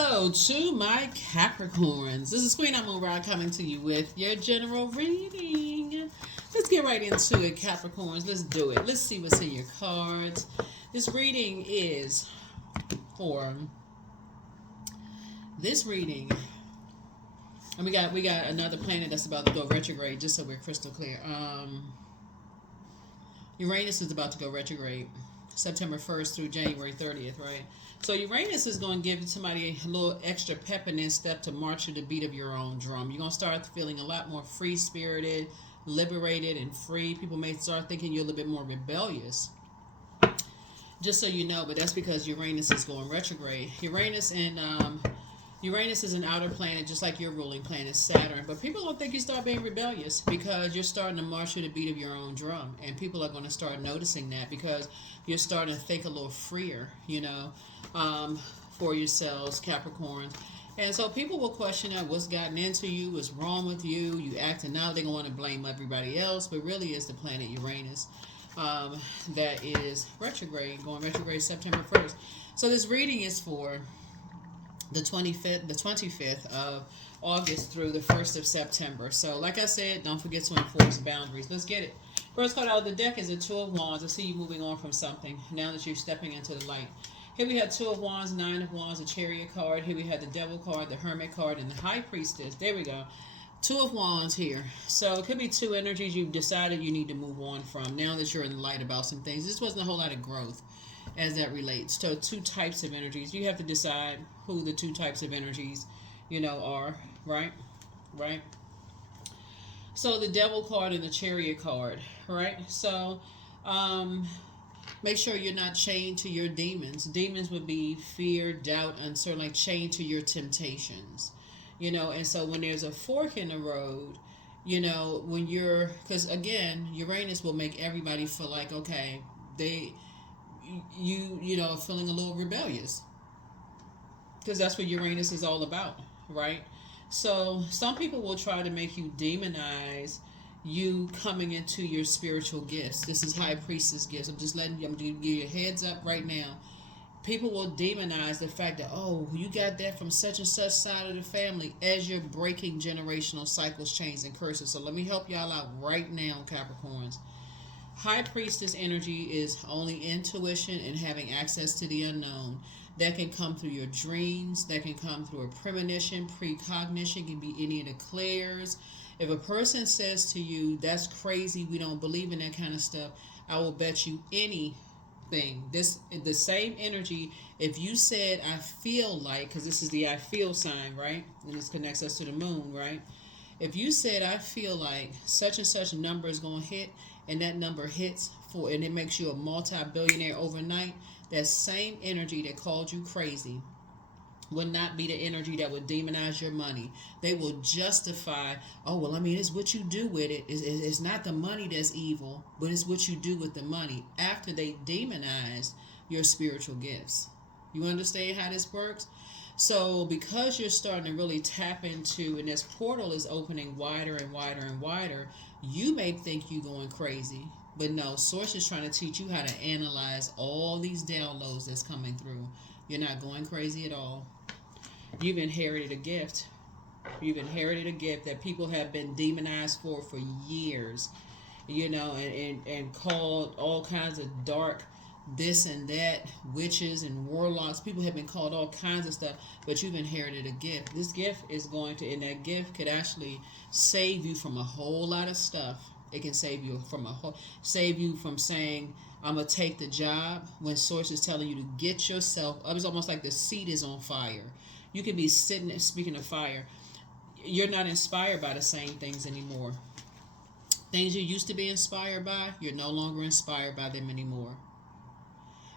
Hello to my Capricorns. This is Queen Amun Ra coming to you with your general reading. Let's get right into it, Capricorns. Let's do it. Let's see what's in your cards. This reading is for this reading. And we got another planet that's about to go retrograde, just so we're crystal clear. Uranus is about to go retrograde September 1st through January 30th, right? So Uranus is going to give somebody a little extra pep in their step to march to the beat of your own drum. You're going to start feeling a lot more free-spirited, liberated, and free. People may start thinking you're a little bit more rebellious. Just so you know, but that's because Uranus is going retrograde. Uranus is an outer planet, just like your ruling planet, Saturn. But people don't think you start being rebellious because you're starting to march to the beat of your own drum. And people are going to start noticing that because you're starting to think a little freer, for yourselves, Capricorns. And so people will question out what's gotten into you, what's wrong with you. You acting out, they're going to want to blame everybody else. But really it's the planet Uranus that is retrograde, going retrograde September 1st. So this reading is for the 25th of August through the 1st of September. So like I said, don't forget to enforce boundaries. Let's get it. First card out of the deck is the Two of Wands. I see you moving on from something now that you're stepping into the light. Here we have Two of Wands, Nine of Wands, a Chariot card. Here we have the Devil card, the Hermit card, and the High Priestess. There we go. Two of Wands here. So it could be two energies you've decided you need to move on from now that you're in the light about some things. This wasn't a whole lot of growth as that relates. So two types of energies. You have to decide who the two types of energies, are, right? Right? So the Devil card and the Chariot card, right? So make sure you're not chained to your demons. Demons would be fear, doubt, uncertainty, like chained to your temptations. And so when there's a fork in the road, because again, Uranus will make everybody feel like, okay, you feeling a little rebellious, because that's what Uranus is all about, right? So some people will try to make you demonize you coming into your spiritual gifts. This is High Priestess gifts. I'm going to give you a heads up right now. People will demonize the fact that, oh, you got that from such and such side of the family, as you're breaking generational cycles, chains, and curses. So let me help y'all out right now, Capricorns. High Priestess energy is only intuition and having access to the unknown. That can come through your dreams. That can come through a premonition, precognition. Can be any of the clairs. If a person says to you, that's crazy, we don't believe in that kind of stuff, I will bet you anything. The same energy, if you said, I feel like, because this is the I feel sign, right? And this connects us to the moon, right? If you said, I feel like such and such number is going to hit, and that number hits and it makes you a multi-billionaire overnight, that same energy that called you crazy would not be the energy that would demonize your money. They will justify, it's what you do with it. It's not the money that's evil, but it's what you do with the money after they demonized your spiritual gifts. You understand how this works? So because you're starting to really tap into, and this portal is opening wider and wider and wider, you may think you're going crazy. But no, Source is trying to teach you how to analyze all these downloads that's coming through. You're not going crazy at all. You've inherited a gift. You've inherited a gift that people have been demonized for years, and called all kinds of dark this and that, witches and warlocks. People have been called all kinds of stuff, but you've inherited a gift. This gift is and that gift could actually save you from a whole lot of stuff. It can save you from saying, I'm going to take the job, when Source is telling you to get yourself up. It's almost like the seat is on fire. You can be sitting, speaking of fire, you're not inspired by the same things anymore. Things you used to be inspired by, you're no longer inspired by them anymore.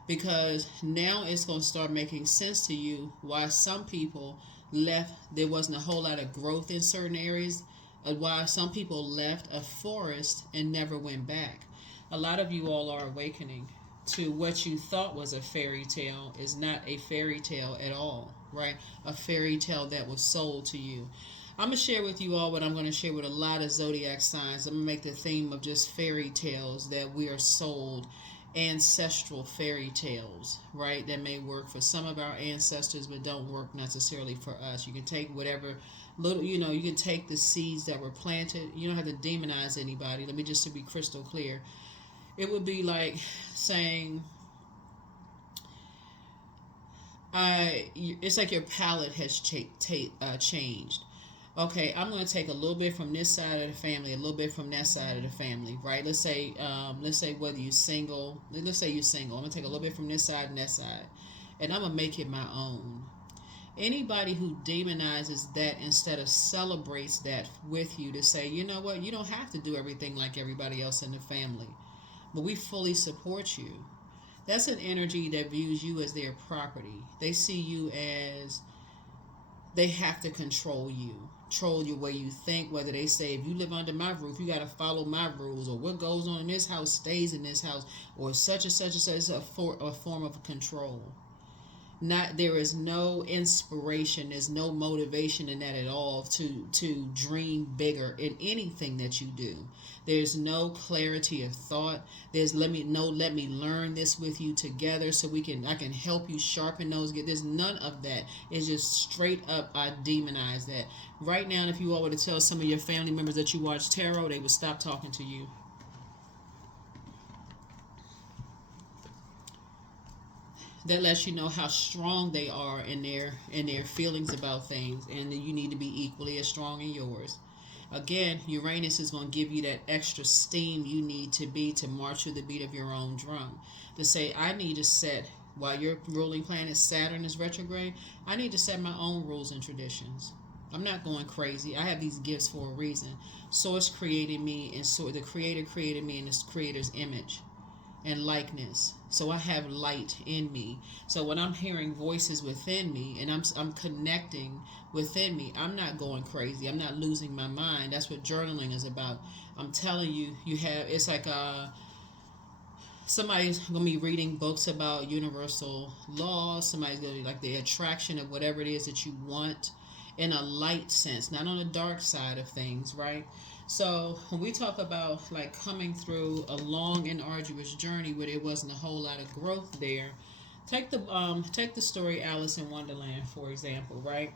Because now it's going to start making sense to you why some people left. There wasn't a whole lot of growth in certain areas. Why some people left a forest and never went back. A lot of you all are awakening to what you thought was a fairy tale is not a fairy tale at all, right? A fairy tale that was sold to you. I'm going to share with you all what I'm going to share with a lot of zodiac signs. I'm going to make the theme of just fairy tales that we are sold ancestral fairy tales, right? That may work for some of our ancestors, but don't work necessarily for us. You can take whatever little, you can take the seeds that were planted. You don't have to demonize anybody. Let me just to be crystal clear. It would be like saying, it's like your palate has changed. Okay, I'm going to take a little bit from this side of the family, a little bit from that side of the family, right? Let's say whether you're single, let's say you're single. I'm going to take a little bit from this side and that side, and I'm going to make it my own. Anybody who demonizes that instead of celebrates that with you to say, you know what, you don't have to do everything like everybody else in the family, but we fully support you. That's an energy that views you as their property. They see you as they have to control your way you think, whether they say, if you live under my roof, you got to follow my rules, or what goes on in this house stays in this house, or such and such and such. It's a form of control. There is no inspiration, there's no motivation in that at all to dream bigger in anything that you do. There's no clarity of thought. There's let me learn this with you together so I can help you sharpen those. There's none of that. It's just straight up, I demonize that. Right now, if you all were to tell some of your family members that you watch tarot, they would stop talking to you. That lets you know how strong they are in their feelings about things, and you need to be equally as strong in yours. Again, Uranus is going to give you that extra steam you need to march to the beat of your own drum. To say, I need to set, while your ruling planet Saturn is retrograde, I need to set my own rules and traditions. I'm not going crazy. I have these gifts for a reason. Source created me, and so the Creator created me in this Creator's image and likeness. So I have light in me. So when I'm hearing voices within me and I'm connecting within me, I'm not going crazy. I'm not losing my mind. That's what journaling is about. I'm telling you, it's like somebody's going to be reading books about universal laws. Somebody's going to be like the attraction of whatever it is that you want in a light sense, not on the dark side of things, right? So when we talk about like coming through a long and arduous journey where there wasn't a whole lot of growth there, take the story Alice in Wonderland, for example, right?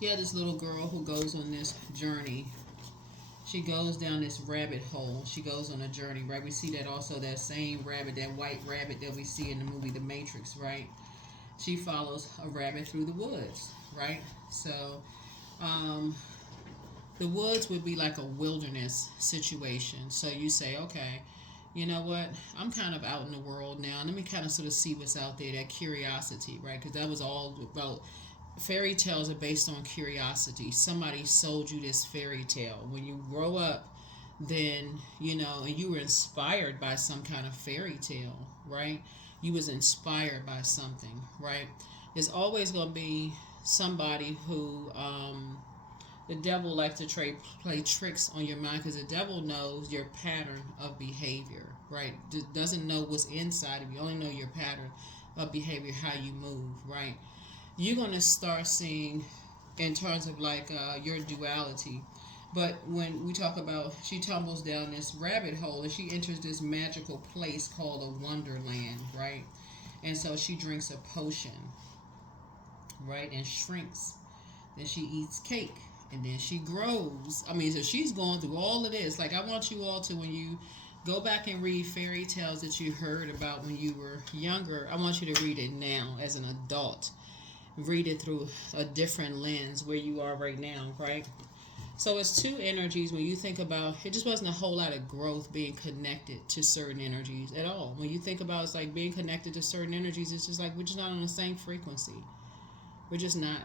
You have this little girl who goes on this journey. She goes down this rabbit hole. She goes on a journey, right? We see that also, that same rabbit, that white rabbit that we see in the movie The Matrix, right? She follows a rabbit through the woods, right? So, the woods would be like a wilderness situation. So you say, okay, you know what? I'm kind of out in the world now. Let me kind of sort of see what's out there, that curiosity, right? Because that was all about, fairy tales are based on curiosity. Somebody sold you this fairy tale. When you grow up, then, and you were inspired by some kind of fairy tale, right? You was inspired by something, right? There's always going to be somebody who, the devil likes to play tricks on your mind, because the devil knows your pattern of behavior, right? Doesn't know what's inside of you, only know your pattern of behavior, how you move, right? You're going to start seeing in terms of like your duality. But when we talk about, she tumbles down this rabbit hole and she enters this magical place called a wonderland, right? And so she drinks a potion, right? And shrinks. Then she eats cake. And then she grows. So she's going through all of this. Like, I want you all to, when you go back and read fairy tales that you heard about when you were younger, I want you to read it now as an adult. Read it through a different lens where you are right now, right? So it's two energies. When you think about, it just wasn't a whole lot of growth being connected to certain energies at all. When you think about, it's like being connected to certain energies, it's just like we're just not on the same frequency. We're just not.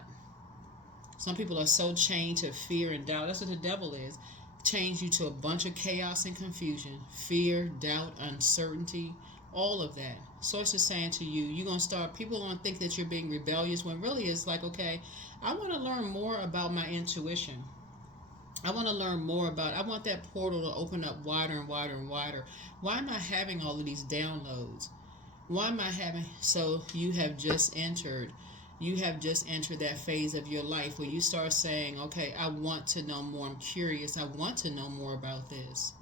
Some people are so chained to fear and doubt. That's what the devil is. Chains you to a bunch of chaos and confusion. Fear, doubt, uncertainty, all of that. Source is saying to you, you're going to start, people going to think that you're being rebellious, when really it's like, okay, I want to learn more about my intuition. I want to learn more about, I want that portal to open up wider and wider and wider. Why am I having all of these downloads? Why am I having, so you have just entered that phase of your life where you start saying, okay, I want to know more. I'm curious. I want to know more about this.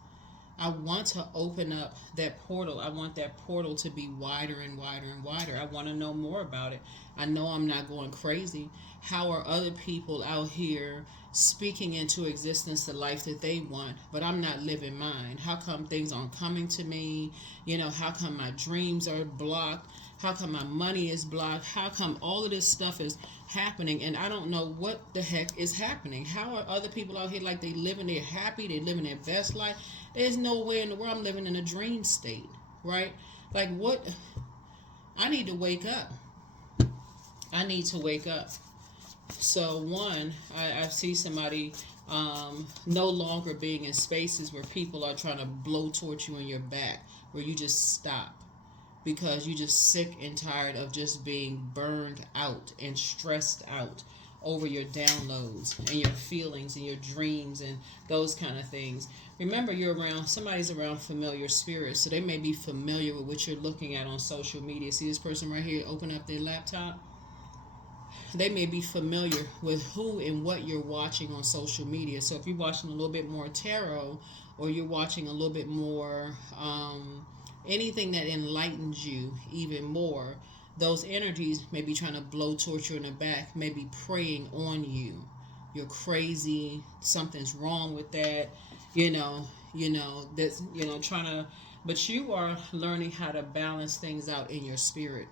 I want to open up that portal. I want that portal to be wider and wider and wider. I want to know more about it. I know I'm not going crazy. How are other people out here speaking into existence the life that they want, but I'm not living mine? How come things aren't coming to me? How come my dreams are blocked? How come my money is blocked? How come all of this stuff is happening and I don't know what the heck is happening? How are other people out here like they living their happy, they living their best life? There's nowhere in the world I'm living in a dream state, right? Like what? I need to wake up. I need to wake up. So one, I see somebody no longer being in spaces where people are trying to blow torch you in your back, where you just stop because you're just sick and tired of just being burned out and stressed out over your downloads and your feelings and your dreams and those kind of things. Remember, somebody's around familiar spirits, so they may be familiar with what you're looking at on social media. See this person right here open up their laptop? They may be familiar with who and what you're watching on social media. So if you're watching a little bit more tarot, or you're watching a little bit more anything that enlightens you even more, those energies may be trying to blow torch you in the back, maybe preying on you. You're crazy, something's wrong with that, that's trying to, but you are learning how to balance things out in your spirit.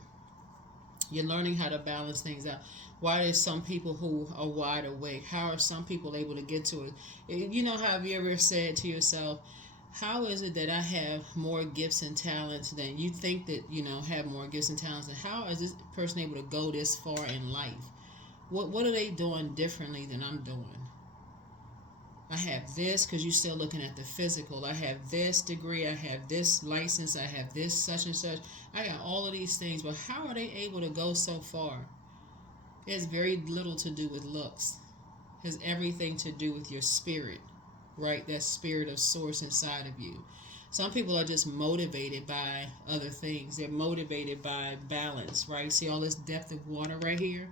You're learning how to balance things out. Why is some people who are wide awake? How are some people able to get to it? How have you ever said to yourself, how is it that I have more gifts and talents than you think that, have more gifts and talents? And how is this person able to go this far in life? What are they doing differently than I'm doing? I have this, because you're still looking at the physical. I have this degree. I have this license. I have this such and such. I got all of these things. But how are they able to go so far? It has very little to do with looks. It has everything to do with your spirit, right? That spirit of source inside of you. Some people are just motivated by other things. They're motivated by balance, right? See all this depth of water right here?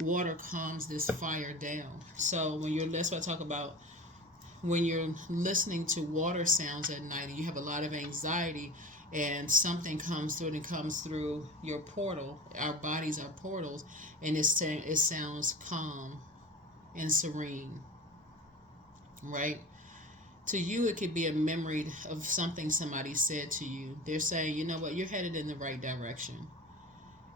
Water calms this fire down. So that's what I talk about. When you're listening to water sounds at night and you have a lot of anxiety and something comes through and it comes through your portal, our bodies are portals, and it sounds calm and serene, right? To you, it could be a memory of something somebody said to you. They're saying, you know what, you're headed in the right direction.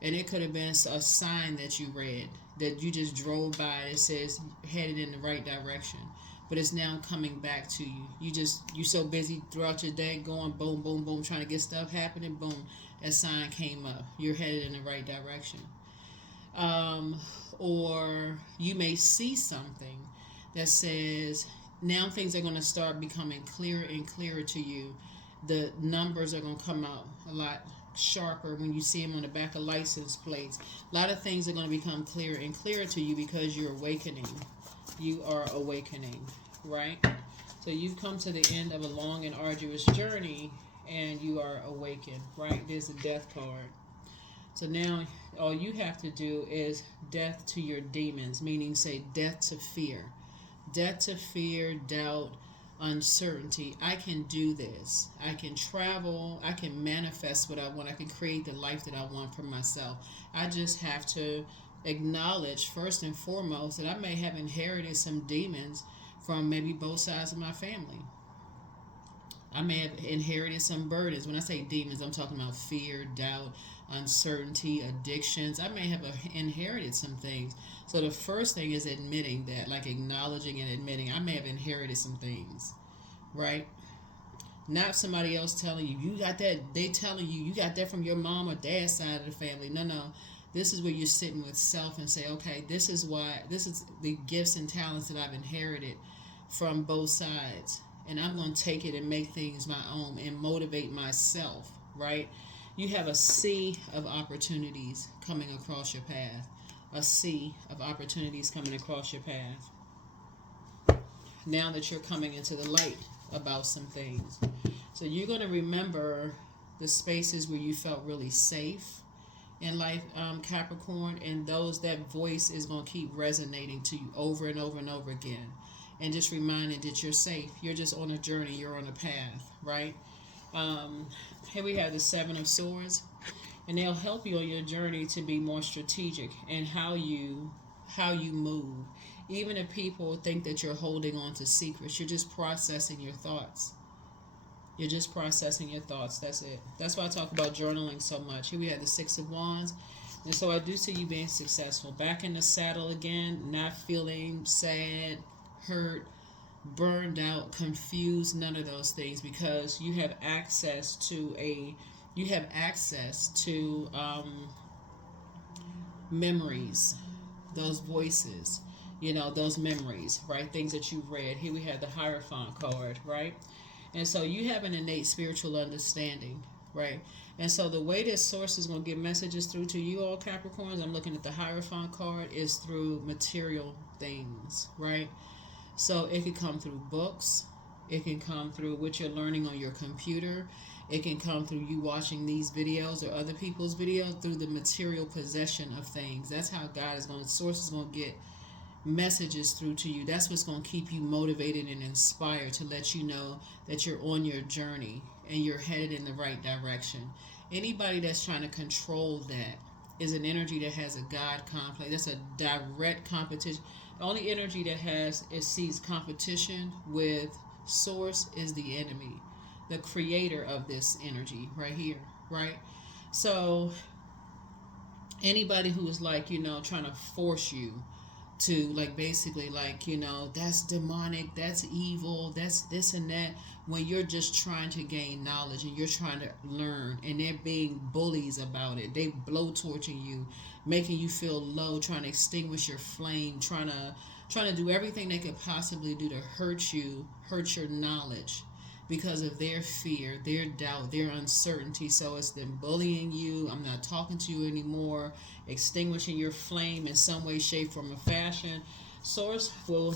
And it could have been a sign that you read, that you just drove by that says headed in the right direction. But it's now coming back to you. You're so busy throughout your day going boom, boom, boom, trying to get stuff happening, boom, that sign came up. You're headed in the right direction. Or you may see something that says, now things are going to start becoming clearer and clearer to you. The numbers are going to come out a lot sharper when you see them on the back of license plates. A lot of things are going to become clearer and clearer to you because you're awakening. You are awakening, right? So you've come to the end of a long and arduous journey and you are awakened, right? There's a death card. So now all you have to do is death to your demons, meaning say death to fear. Death to fear, doubt, uncertainty. I can do this. I can travel. I can manifest what I want. I can create the life that I want for myself. I just have to acknowledge first and foremost that I may have inherited some demons from maybe both sides of my family. I may have inherited some burdens. When I say demons, I'm talking about fear, doubt, uncertainty, addictions. I may have inherited some things. So the first thing is admitting that, like acknowledging and admitting I may have inherited some things, right? Not somebody else telling you, you got that, they telling you, you got that from your mom or dad's side of the family. No. This is where you're sitting with self and say, okay, this is the gifts and talents that I've inherited from both sides. And I'm going to take it and make things my own and motivate myself, right? You have a sea of opportunities coming across your path. A sea of opportunities coming across your path. Now that you're coming into the light about some things. So you're going to remember the spaces where you felt really safe in life, Capricorn, and that voice is going to keep resonating to you over and over and over again. and just reminding that you're safe. You're just on a journey. You're on a path, right? Um, Here we have the Seven of Swords, and they'll help you on your journey to be more strategic in how you move. Even if people think that you're holding on to secrets, you're just processing your thoughts. You're just processing your thoughts. That's it. That's why I talk about journaling so much. Here we have the Six of Wands. And so I do see you being successful. Back in the saddle again, not feeling sad, hurt, burned out, confused, none of those things, because you have access to memories, those voices, those memories, right? Things that you've read. Here we have the Hierophant card, right? And so you have an innate spiritual understanding, right? And so the way this source is going to get messages through to you all Capricorns, I'm looking at the Hierophant card, is through material things, right? So it can come through books. It can come through what you're learning on your computer. It can come through you watching these videos or other people's videos, through the material possession of things. That's how source is going to get messages through to you. That's what's going to keep you motivated and inspired, to let you know that you're on your journey and you're headed in the right direction. Anybody that's trying to control that is an energy that has a God complex. That's a direct competition. The only energy that sees competition with source is the enemy, the creator of this energy right here, right? So anybody who is trying to force you to basically that's demonic, that's evil, that's this and that, when you're just trying to gain knowledge and you're trying to learn, and they're being bullies about it. They blowtorching you, making you feel low, trying to extinguish your flame, trying to do everything they could possibly do to hurt your knowledge, because of their fear, their doubt, their uncertainty. So it's them bullying you. I'm not talking to you anymore, extinguishing your flame in some way, shape, form, or fashion. Source will,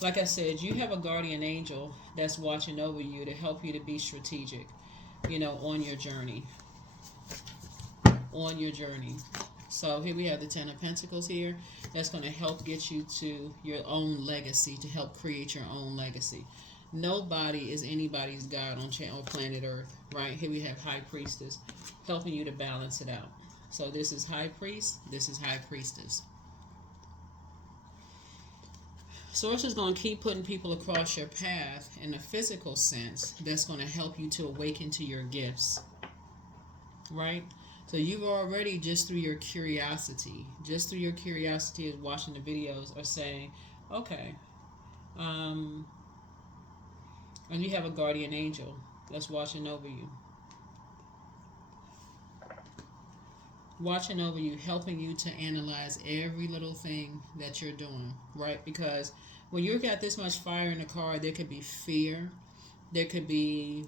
like I said, you have a guardian angel that's watching over you to help you to be strategic, on your journey. On your journey. So here we have the Ten of Pentacles here. That's going to help get you to your own legacy, to help create your own legacy. Nobody is anybody's God on planet Earth, right? Here we have High Priestess, helping you to balance it out. So this is High Priest, this is High Priestess. Source is going to keep putting people across your path in a physical sense that's going to help you to awaken to your gifts, right? So you've already, just through your curiosity of watching the videos, are saying, okay, and you have a guardian angel that's watching over you. Watching over you, helping you to analyze every little thing that you're doing, right? Because when you've got this much fire in the car, there could be fear. There could be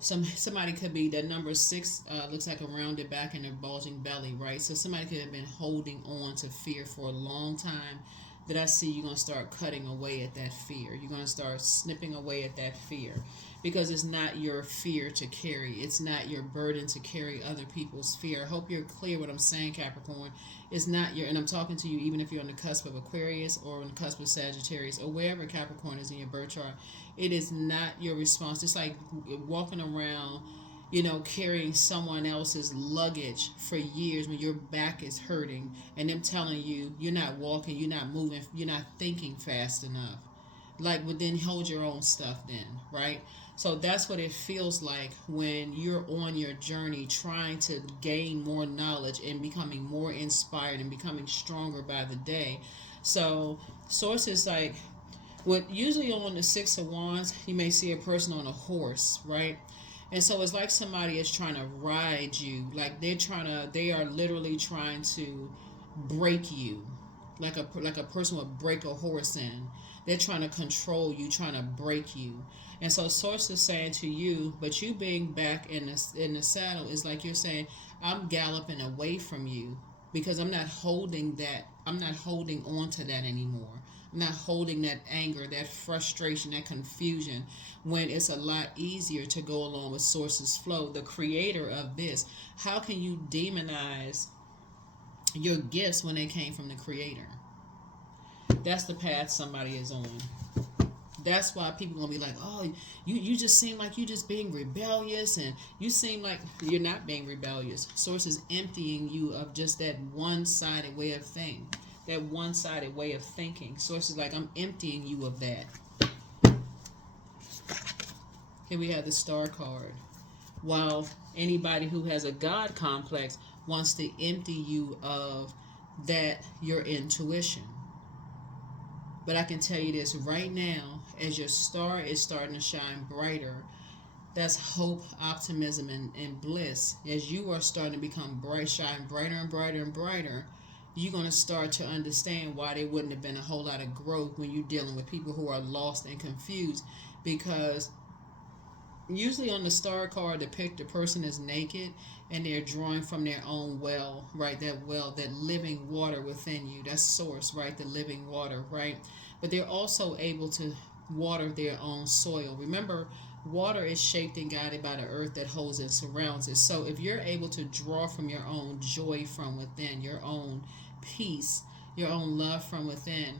somebody could be, that number 6 looks like a rounded back and a bulging belly, right? So somebody could have been holding on to fear for a long time, that I see you're going to start cutting away at that fear. You're going to start snipping away at that fear, because it's not your fear to carry. It's not your burden to carry other people's fear. I hope you're clear what I'm saying, Capricorn. It's not and I'm talking to you even if you're on the cusp of Aquarius or on the cusp of Sagittarius or wherever Capricorn is in your birth chart. It is not your response. It's like walking around, carrying someone else's luggage for years when your back is hurting, and them telling you you're not walking, you're not moving, you're not thinking fast enough. But then hold your own stuff then, right? So that's what it feels like when you're on your journey, trying to gain more knowledge and becoming more inspired and becoming stronger by the day. So source is usually on the 6 of Wands, you may see a person on a horse, right? And so it's like somebody is trying to ride you. They are literally trying to break you. Like a person would break a horse in. They're trying to control you, trying to break you. And so source is saying to you, but you being back in the saddle is like you're saying, I'm galloping away from you, because I'm not holding on to that anymore. I'm not holding that anger, that frustration, that confusion, when it's a lot easier to go along with source's flow, the creator of this. How can you demonize your gifts when they came from the Creator. That's the path somebody is on. That's why people gonna be like, oh, you just seem like you just being rebellious, and you seem like you're not being rebellious. Source is emptying you of just that one-sided way of thinking. That one-sided way of thinking. Source is like, I'm emptying you of that. Here we have the Star card. While anybody who has a God complex wants to empty you of that, your intuition. But I can tell you this right now, as your star is starting to shine brighter, that's hope, optimism, and bliss. As you are starting to become bright, shine brighter and brighter and brighter, you're going to start to understand why there wouldn't have been a whole lot of growth when you're dealing with people who are lost and confused. Because usually on the star card, the person is naked and they're drawing from their own well, right? That well, that living water within you. That's source, right? The living water, right? But they're also able to water their own soil. Remember, water is shaped and guided by the earth that holds and surrounds it. So if you're able to draw from your own joy from within, your own peace, your own love from within,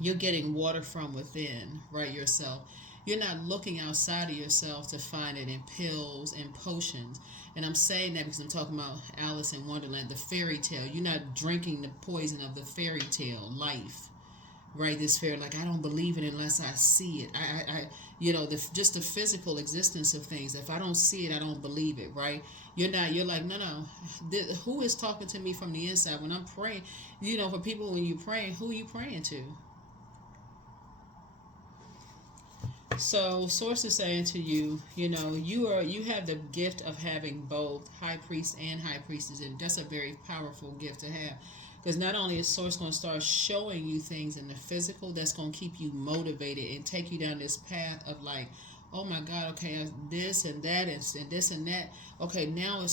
you're getting water from within, right? Yourself. You're not looking outside of yourself to find it in pills and potions. And I'm saying that because I'm talking about Alice in Wonderland, the fairy tale. You're not drinking the poison of the fairy tale life, right? This fairy, like, I don't believe it unless I see it. Just the physical existence of things. If I don't see it, I don't believe it, right? You're like, no. Who is talking to me from the inside when I'm praying? For people, when you're praying, who are you praying to? So source is saying to you, you have the gift of having both high priest and high priestess, and that's a very powerful gift to have. Because not only is source going to start showing you things in the physical that's going to keep you motivated and take you down this path of like, oh my God, okay, this and that and this and that. Okay, now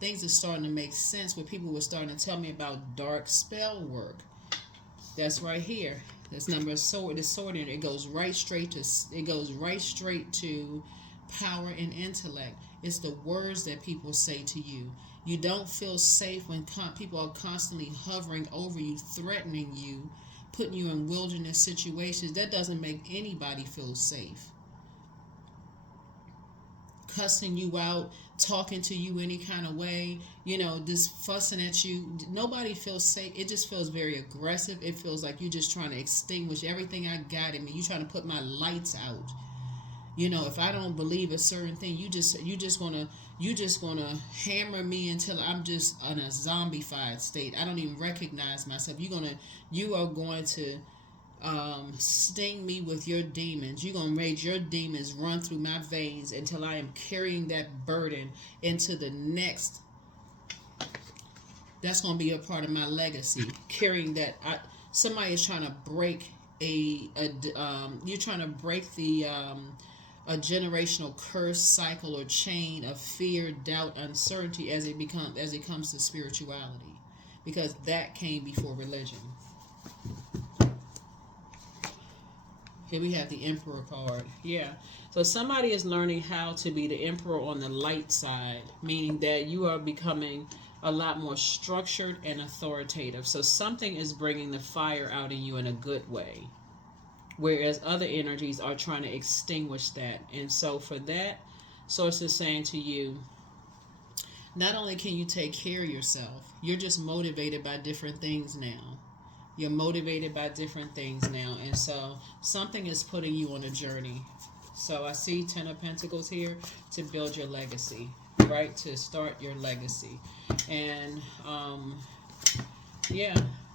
things are starting to make sense where people were starting to tell me about dark spell work. That's right here. This number is sword. The sword in it goes right straight to power and intellect. It's the words that people say to you. You don't feel safe when people are constantly hovering over you, threatening you, putting you in wilderness situations. That doesn't make anybody feel safe. Cussing you out, talking to you any kind of way, just fussing at you. Nobody feels safe. It just feels very aggressive. It feels like you're just trying to extinguish everything I got in me. You're trying to put my lights out. If I don't believe a certain thing, you just gonna hammer me until I'm just in a zombified state. I don't even recognize myself. You are going to sting me with your demons. You're going to make your demons run through my veins until I am carrying that burden into the next. That's going to be a part of my legacy. Carrying that. Somebody is trying to break you're trying to break the a generational curse cycle or chain of fear, doubt, uncertainty as it comes to spirituality, because that came before religion. Here we have the Emperor card. Yeah. So somebody is learning how to be the Emperor on the light side, meaning that you are becoming a lot more structured and authoritative. So something is bringing the fire out in you in a good way, whereas other energies are trying to extinguish that. And so for that, Source is saying to you, not only can you take care of yourself, you're just motivated by different things now. You're motivated by different things now. And so something is putting you on a journey. So I see 10 of Pentacles here to build your legacy, right? To start your legacy. And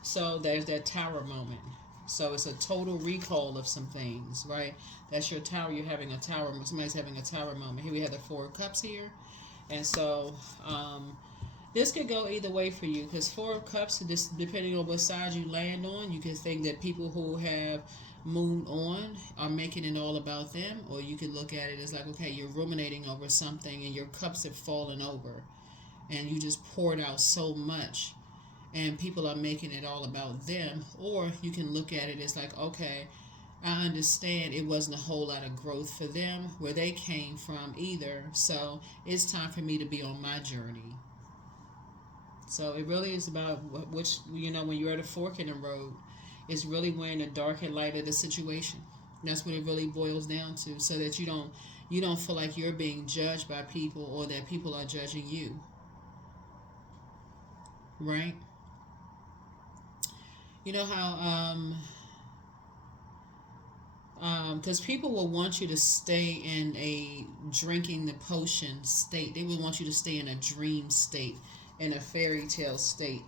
so there's that Tower moment. So it's a total recall of some things, right? That's your tower. You're having a tower. Somebody's having a tower moment. Here we have the Four of Cups here. And so this could go either way for you, because Four of Cups, this, depending on what side you land on, you can think that people who have moved on are making it all about them, or you can look at it as like, okay, you're ruminating over something and your cups have fallen over and you just poured out so much and people are making it all about them. Or you can look at it as like, okay, I understand it wasn't a whole lot of growth for them where they came from either, so it's time for me to be on my journey. So it really is about which, when you're at a fork in the road, it's really weighing the dark and light of the situation. That's what it really boils down to, so that you don't feel like you're being judged by people or that people are judging you, right? You know how because people will want you to stay in a drinking the potion state. They will want you to stay in a dream state, in a fairy tale state.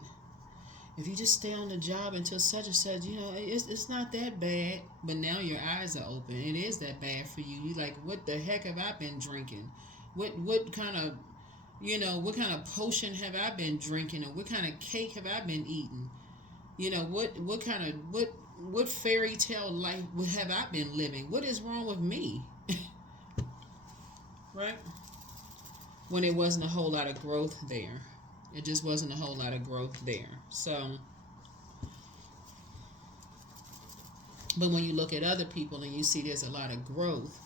If you just stay on the job until such and such, it's not that bad. But now your eyes are open. It is that bad for you. You like, what the heck have I been drinking? What kind of, what kind of potion have I been drinking? Or what kind of cake have I been eating? What fairy tale life have I been living? What is wrong with me? Right? When it wasn't a whole lot of growth there. It just wasn't a whole lot of growth there. So, but when you look at other people and you see there's a lot of growth,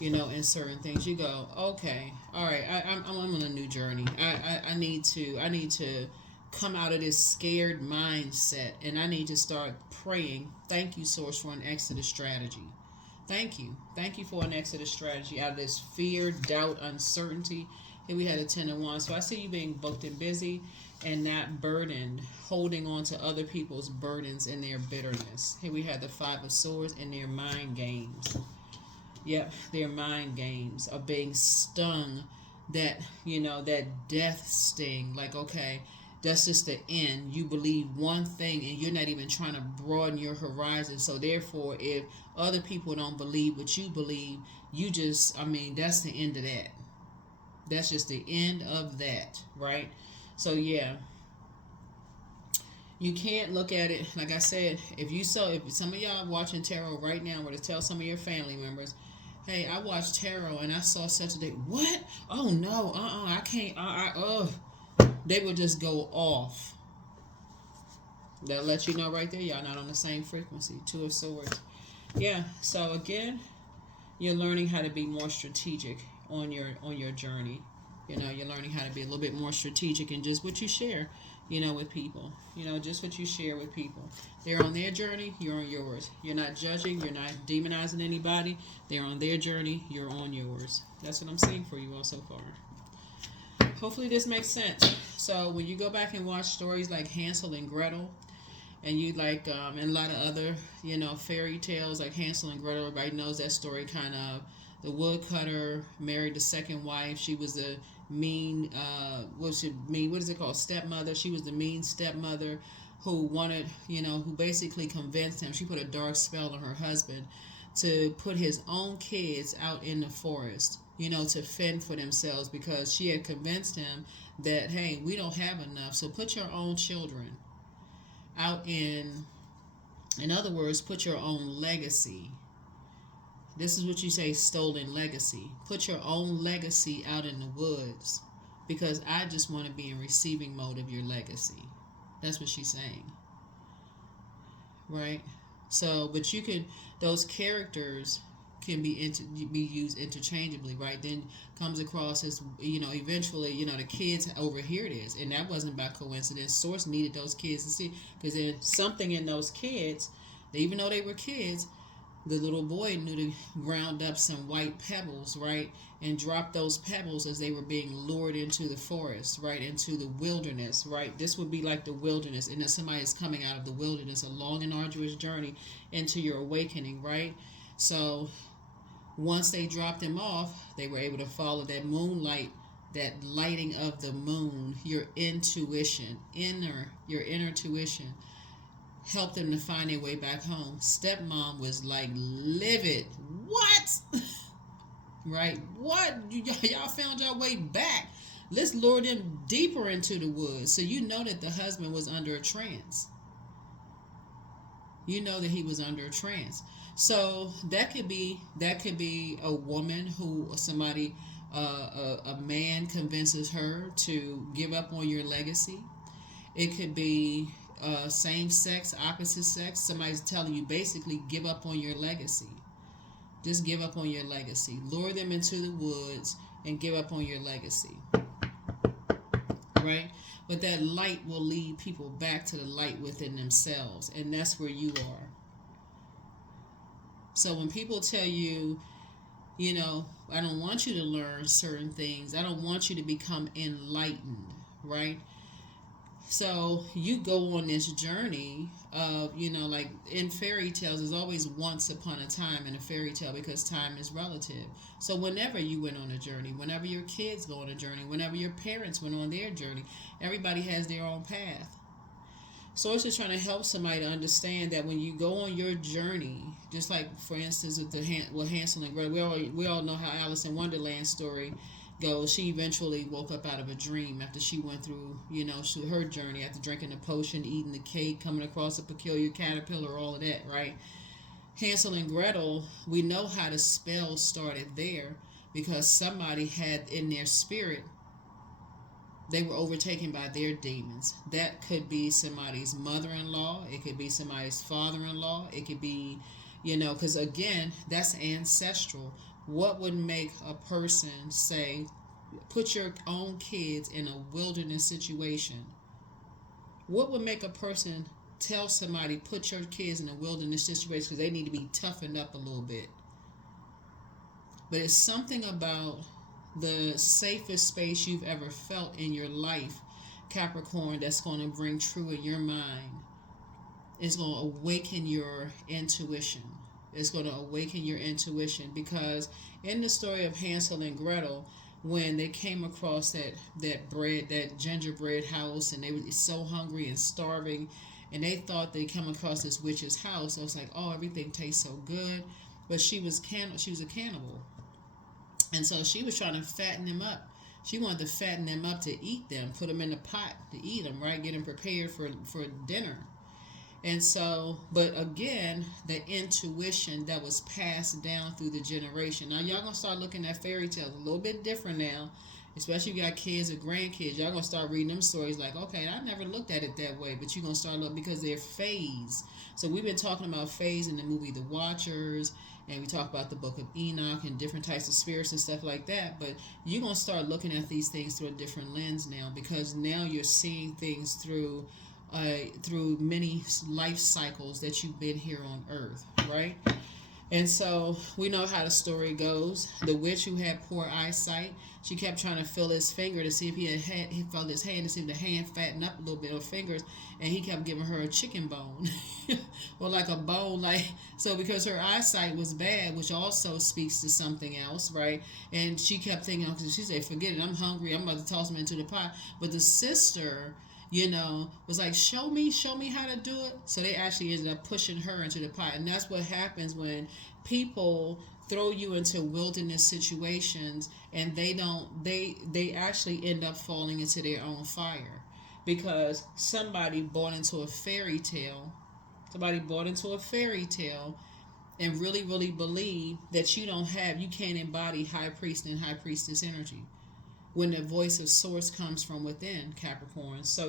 in certain things, you go, okay, all right, I'm on a new journey. I need to come out of this scared mindset, and I need to start praying. Thank you, Source, for an exodus strategy. Thank you for an exodus strategy out of this fear, doubt, uncertainty. Here we had a 10 of Wands. So I see you being booked and busy and not burdened, holding on to other people's burdens and their bitterness. Here we had the 5 of Swords and their mind games. Yep, their mind games are being stung, that death sting. Like, okay, that's just the end. You believe one thing and you're not even trying to broaden your horizon. So therefore, if other people don't believe what you believe, that's the end of that. That's just the end of that, right? So yeah, you can't look at it, like I said, if some of y'all watching tarot right now were to tell some of your family members, hey, I watched tarot and I saw such a day. What? Oh no, I can't, they would just go off. That'll let you know right there, y'all not on the same frequency. 2 of Swords. Yeah, so again, you're learning how to be more strategic on your journey. You're learning how to be a little bit more strategic in just what you share, with people. Just what you share with people. They're on their journey, you're on yours. You're not judging, you're not demonizing anybody. They're on their journey, you're on yours. That's what I'm seeing for you all so far. Hopefully this makes sense. So when you go back and watch stories like Hansel and Gretel, and you and a lot of other, fairy tales like Hansel and Gretel, everybody knows that story kind of. The woodcutter married the second wife. She was a mean, what is it called? Stepmother. She was the mean stepmother who wanted, who basically convinced him. She put a dark spell on her husband to put his own kids out in the forest, to fend for themselves, because she had convinced him that, hey, we don't have enough. So put your own children out in other words, put your own legacy. This is what you say, stolen legacy. Put your own legacy out in the woods, because I just want to be in receiving mode of your legacy. That's what she's saying. Right? So, but those characters can be used interchangeably, right? Then comes across as, eventually, the kids over here it is. And that wasn't by coincidence. Source needed those kids to see, because there's something in those kids, even though they were kids, the little boy knew to ground up some white pebbles, right? And drop those pebbles as they were being lured into the forest, right? Into the wilderness, right? This would be like the wilderness. And then somebody is coming out of the wilderness, a long and arduous journey into your awakening, right? So once they dropped them off, they were able to follow that moonlight, that lighting of the moon, your intuition, your inner tuition, helped them to find their way back home. Stepmom was like livid. What? Right? What? Y'all found your way back. Let's lure them deeper into the woods. So you know that the husband was under a trance. You know that he was under a trance. So that could be a woman who somebody, a man convinces her to give up on your legacy. It could be same sex, opposite sex. Somebody's telling you basically give up on your legacy. Just give up on your legacy. Lure them into the woods and give up on your legacy. right? But that light will lead people back to the light within themselves, and that's where you are. So when people tell you, you know, I don't want you to learn certain things, I don't want you to become enlightened, right? So you go on this journey of, you know, like in fairy tales, there's always once upon a time in a fairy tale because time is relative. So whenever you went on a journey, whenever your kids go on a journey, whenever your parents went on their journey, everybody has their own path. So it's just trying to help somebody to understand that when you go on your journey, just like for instance with Hansel and Gretel, we all know how Alice in Wonderland story goes. She eventually woke up out of a dream after she went through, you know, her journey after drinking the potion, eating the cake, coming across a peculiar caterpillar, all of that, right? Hansel and Gretel, we know how the spell started there because somebody had in their spirit, they were overtaken by their demons. That could be somebody's mother-in-law. It could be somebody's father-in-law. It could be, you know, because again, that's ancestral. What would make a person say, put your own kids in a wilderness situation? What would make a person tell somebody, put your kids in a wilderness situation because they need to be toughened up a little bit? But it's something about the safest space you've ever felt in your life, Capricorn, that's going to bring true in your mind. It's going to awaken your intuition. It's going to awaken your intuition because in the story of Hansel and Gretel, when they came across that gingerbread house, and they were so hungry and starving, and they thought they come across this witch's house. I was like, oh, everything tastes so good, but she was a cannibal. And so she was trying to fatten them up. She wanted to fatten them up to eat them, put them in the pot to eat them, right? Get them prepared for dinner. And so, but again, the intuition that was passed down through the generation. Now, y'all going to start looking at fairy tales a little bit different now, especially if you got kids or grandkids. Y'all going to start reading them stories like, okay, I never looked at it that way, but you're going to start looking because they're phase. So we've been talking about phase in the movie The Watchers, and we talk about the book of Enoch and different types of spirits and stuff like that. But you're going to start looking at these things through a different lens now because now you're seeing things through many life cycles that you've been here on Earth, right? And so we know how the story goes. The witch who had poor eyesight, she kept trying to feel his finger to see if he felt his hand to see if the hand fattened up a little bit, or fingers, and he kept giving her a chicken bone, or like a bone, like so because her eyesight was bad, which also speaks to something else, right? And she kept thinking, she said, "Forget it, I'm hungry. I'm about to toss him into the pot." But the sister, you know, was like, show me how to do it. So they actually ended up pushing her into the pot. And that's what happens when people throw you into wilderness situations and they actually end up falling into their own fire because somebody bought into a fairy tale and really, really believe that you can't embody high priest and high priestess energy when the voice of source comes from within, Capricorn. So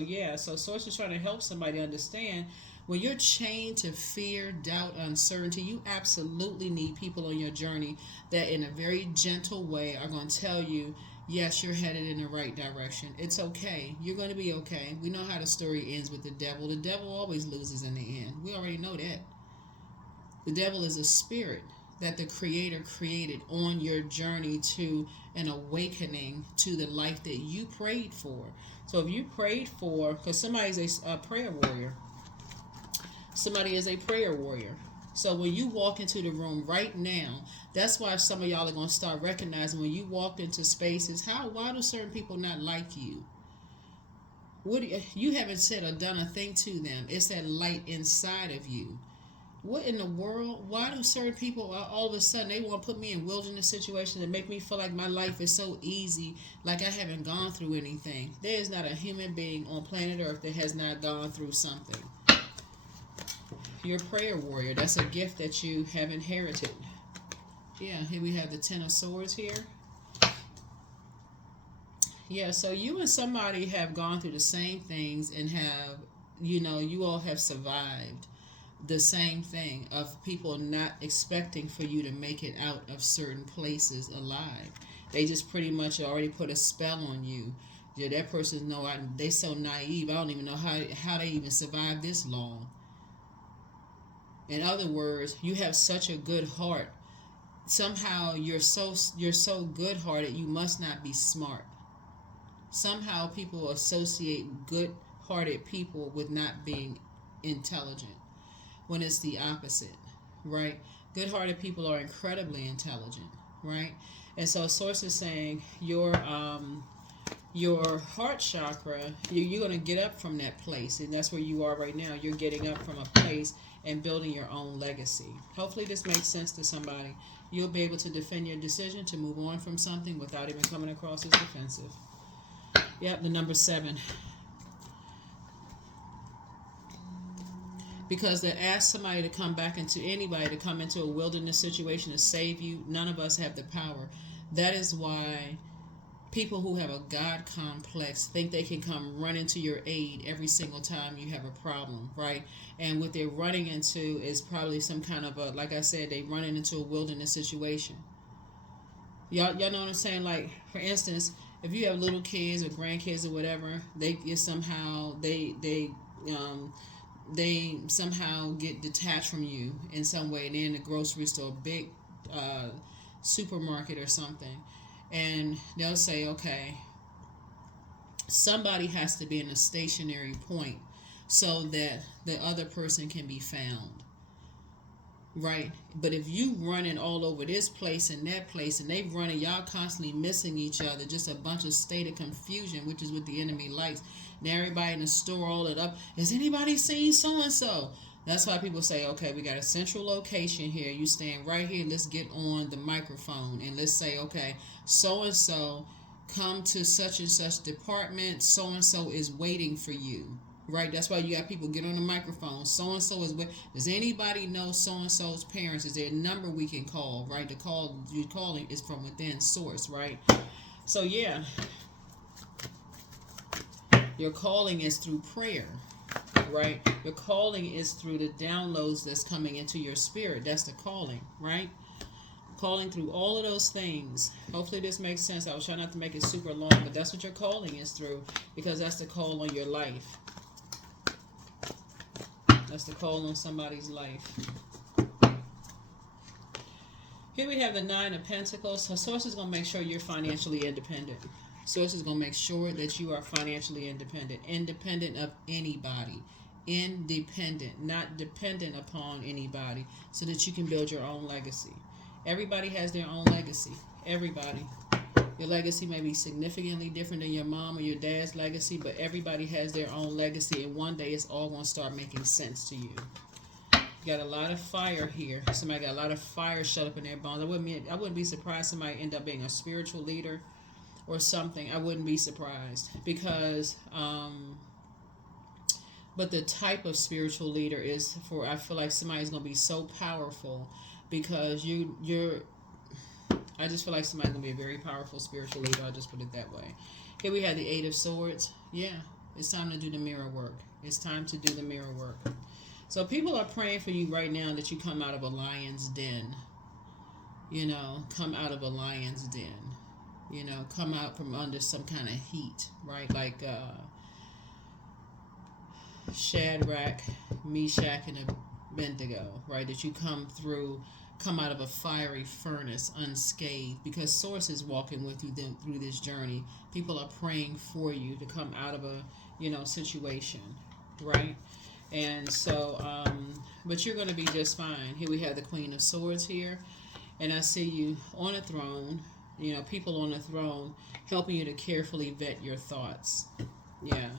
source is trying to help somebody understand when you're chained to fear, doubt, uncertainty, you absolutely need people on your journey that in a very gentle way are going to tell you, yes, you're headed in the right direction. It's okay. You're going to be okay. We know how the story ends with the devil. The devil always loses in the end. We already know that. The devil is a spirit that the Creator created on your journey to an awakening to the life that you prayed for. So if you prayed for, because somebody's a prayer warrior. Somebody is a prayer warrior. So when you walk into the room right now, that's why some of y'all are going to start recognizing when you walk into spaces, why do certain people not like you? You haven't said or done a thing to them. It's that light inside of you. What in the world? Why do certain people all of a sudden they want to put me in wilderness situations and make me feel like my life is so easy, like I haven't gone through anything? There is not a human being on planet Earth that has not gone through something. You're a prayer warrior. That's a gift that you have inherited. Yeah, here we have the Ten of Swords here. Yeah, so you and somebody have gone through the same things and have, you all have survived the same thing of people not expecting for you to make it out of certain places alive. They just pretty much already put a spell on you. Yeah, that person know they so naive. I don't even know how they even survived this long. In other words, you have such a good heart. Somehow you're so good hearted. You must not be smart. Somehow people associate good hearted people with not being intelligent, when it's the opposite, right? Good hearted people are incredibly intelligent, right? And so source is saying your heart chakra, you're going to get up from that place, and that's where you are right now. You're getting up from a place and building your own legacy. Hopefully this makes sense to somebody. You'll be able to defend your decision to move on from something without even coming across as defensive. Yep, the number 7. Because to ask somebody to come back into anybody to come into a wilderness situation to save you, none of us have the power. That is why people who have a God complex think they can come run into your aid every single time you have a problem, right? And what they're running into is probably some kind of a, like I said, they running into a wilderness situation. Y'all know what I'm saying? Like, for instance, if you have little kids or grandkids or whatever, they somehow get detached from you in some way. They're in the grocery store, big supermarket or something, and they'll say, okay, somebody has to be in a stationary point so that the other person can be found, right? But if you running all over this place and that place, and they running, y'all constantly missing each other, just a bunch of state of confusion, which is what the enemy likes. Now everybody in the store all it up. Has anybody seen so and so? That's why people say, okay, we got a central location here. You stand right here. Let's get on the microphone and let's say, okay, so and so, come to such and such department. So and so is waiting for you. Right, that's why you got people get on the microphone. So and so is where. Does anybody know so and so's parents? Is there a number we can call? Right, the call you're calling is from within source. Right, so yeah, your calling is through prayer. Right, your calling is through the downloads that's coming into your spirit. That's the calling. Right, calling through all of those things. Hopefully this makes sense. I was trying not to make it super long, but that's what your calling is through, because that's the call on your life. That's the call on somebody's life. Here we have the 9 of Pentacles. So Source is going to make sure you're financially independent. Source is going to make sure that you are financially independent. Independent of anybody. Independent. Not dependent upon anybody. So that you can build your own legacy. Everybody has their own legacy. Everybody. Your legacy may be significantly different than your mom or your dad's legacy, but everybody has their own legacy, and one day it's all going to start making sense to you. You got a lot of fire here. Somebody got a lot of fire shut up in their bones. I wouldn't be surprised somebody end up being a spiritual leader or something. I wouldn't be surprised, because but the type of spiritual leader is for, I feel like somebody's going to be so powerful, because you're I just feel like somebody's going to be a very powerful spiritual leader. I'll just put it that way. Here we have the 8 of Swords. Yeah, it's time to do the mirror work. It's time to do the mirror work. So people are praying for you right now that you come out of a lion's den. You know, come out of a lion's den. You know, come out from under some kind of heat, right? Like Shadrach, Meshach, and Abednego, right? That you come out of a fiery furnace unscathed, because Source is walking with you through this journey. People are praying for you to come out of a, situation, right? And so, but you're going to be just fine. Here we have the Queen of Swords here, and I see you on a throne, people on a throne helping you to carefully vet your thoughts. Yeah.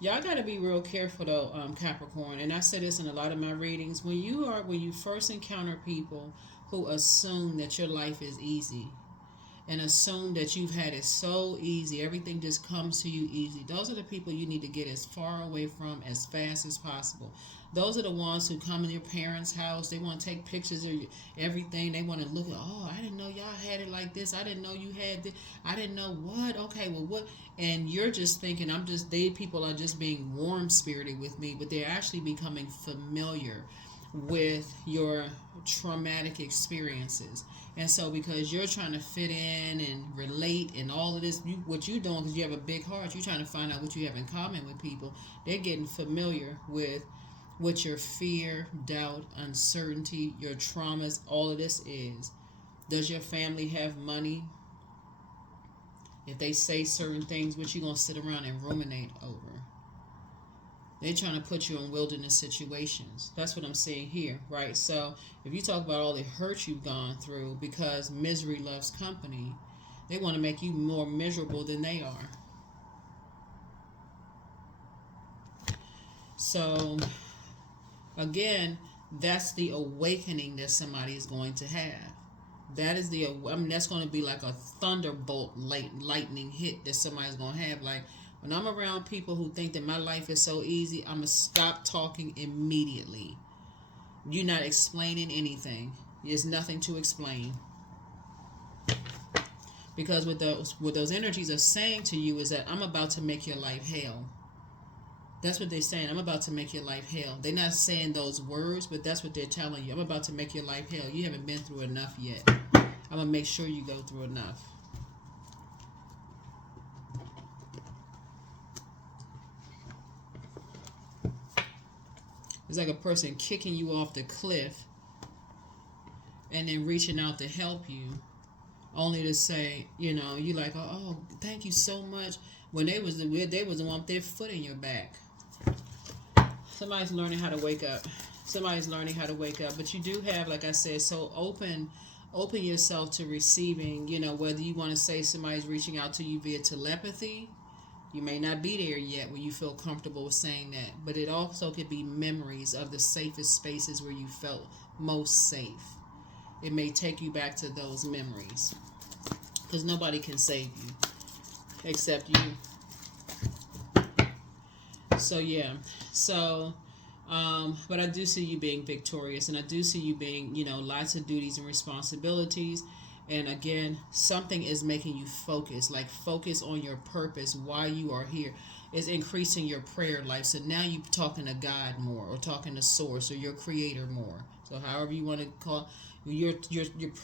Y'all got to be real careful though, Capricorn. And I say this in a lot of my readings. When you first encounter people who assume that your life is easy and assume that you've had it so easy, everything just comes to you easy, those are the people you need to get as far away from as fast as possible. Those are the ones who come in your parents' house. They want to take pictures of everything. They want to look at, oh, I didn't know y'all had it like this. I didn't know you had this. I didn't know what. Okay, well, what? And you're just thinking, people are just being warm-spirited with me, but they're actually becoming familiar with your traumatic experiences. And so because you're trying to fit in and relate and all of this, what you're doing, because you have a big heart, you're trying to find out what you have in common with people. They're getting familiar with what your fear, doubt, uncertainty, your traumas, all of this is. Does your family have money? If they say certain things, what you going to sit around and ruminate over? They're trying to put you in wilderness situations. That's what I'm seeing here, right? So if you talk about all the hurt you've gone through, because misery loves company, they want to make you more miserable than they are. So again, that's the awakening that somebody is going to have. That is that's going to be like a thunderbolt lightning hit that somebody's going to have. Like, when I'm around people who think that my life is so easy, I'm going to stop talking immediately. You're not explaining anything. There's nothing to explain. Because what those energies are saying to you is that I'm about to make your life hell. That's what they're saying. I'm about to make your life hell. They're not saying those words, but that's what they're telling you. I'm about to make your life hell. You haven't been through enough yet. I'm going to make sure you go through enough. It's like a person kicking you off the cliff and then reaching out to help you, only to say, you like, oh, thank you so much. When they was the one with their foot in your back. Somebody's learning how to wake up. Somebody's learning how to wake up. But you do have, like I said, so open yourself to receiving, whether you want to say somebody's reaching out to you via telepathy. You may not be there yet where you feel comfortable with saying that. But it also could be memories of the safest spaces where you felt most safe. It may take you back to those memories. Because nobody can save you except you. So yeah, but I do see you being victorious, and I do see you being, lots of duties and responsibilities. And again, something is making you focus, like focus on your purpose, why you are here. Is increasing your prayer life. So now you're talking to God more, or talking to Source, or your Creator more. So however you want to call, you're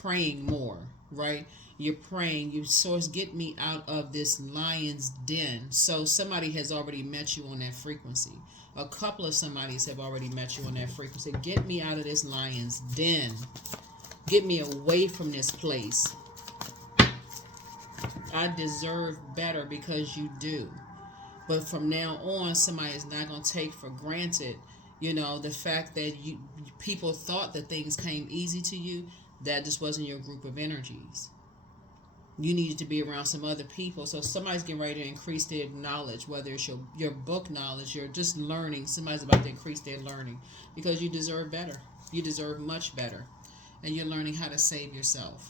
praying more, right? You're praying, you Source, get me out of this lion's den. So somebody has already met you on that frequency. A couple of somebodies have already met you on that frequency. Get me out of this lion's den. Get me away from this place. I deserve better because you do. But from now on, somebody is not going to take for granted, the fact that people thought that things came easy to you. That just wasn't your group of energies. You needed to be around some other people. So somebody's getting ready to increase their knowledge, whether it's your book knowledge, you're just learning. Somebody's about to increase their learning because you deserve better. You deserve much better. And you're learning how to save yourself.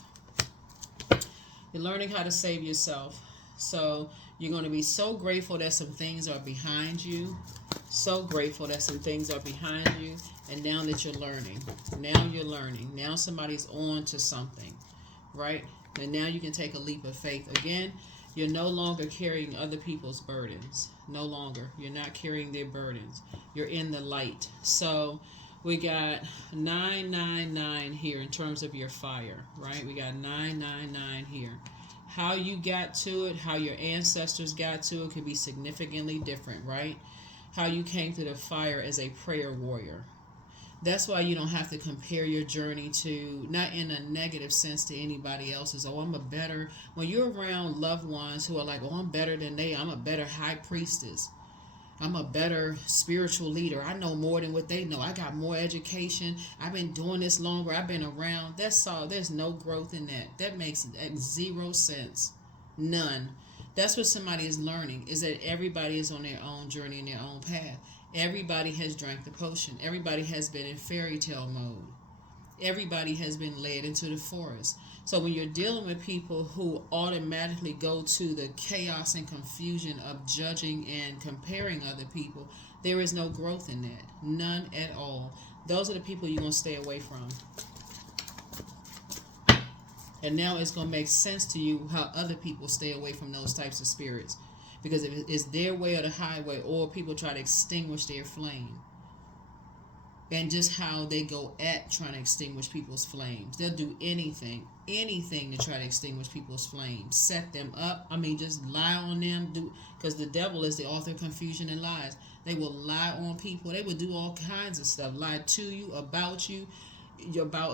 You're learning how to save yourself. So you're going to be so grateful that some things are behind you. So grateful that some things are behind you. And now that you're learning. Now you're learning. Now somebody's on to something. Right? And now you can take a leap of faith. Again, you're no longer carrying other people's burdens. No longer. You're not carrying their burdens. You're in the light. So we got 999 here in terms of your fire, right? We got 999 here. How you got to it, how your ancestors got to it could be significantly different, right? How you came to the fire as a prayer warrior. That's why you don't have to compare your journey to, not in a negative sense, to anybody else's. Oh, I'm a better, when you're around loved ones who are like, oh, I'm better than they, I'm a better high priestess. I'm a better spiritual leader. I know more than what they know. I got more education. I've been doing this longer. I've been around. That's all. There's no growth in that. That makes zero sense. None. That's what somebody is learning, is that everybody is on their own journey and their own path. Everybody has drank the potion. Everybody has been in fairy tale mode. Everybody has been led into the forest. So when you're dealing with people who automatically go to the chaos and confusion of judging and comparing other people, there is no growth in that. None at all. Those are the people you're going to stay away from. And now it's going to make sense to you how other people stay away from those types of spirits. Because if it's their way or the highway, or people try to extinguish their flame. and just how they go at trying to extinguish people's flames. They'll do anything to try to extinguish people's flames, set them up. I mean, just lie on them, do, because the devil is the author of confusion and lies. They will lie on people. They will do all kinds of stuff, lie to you, about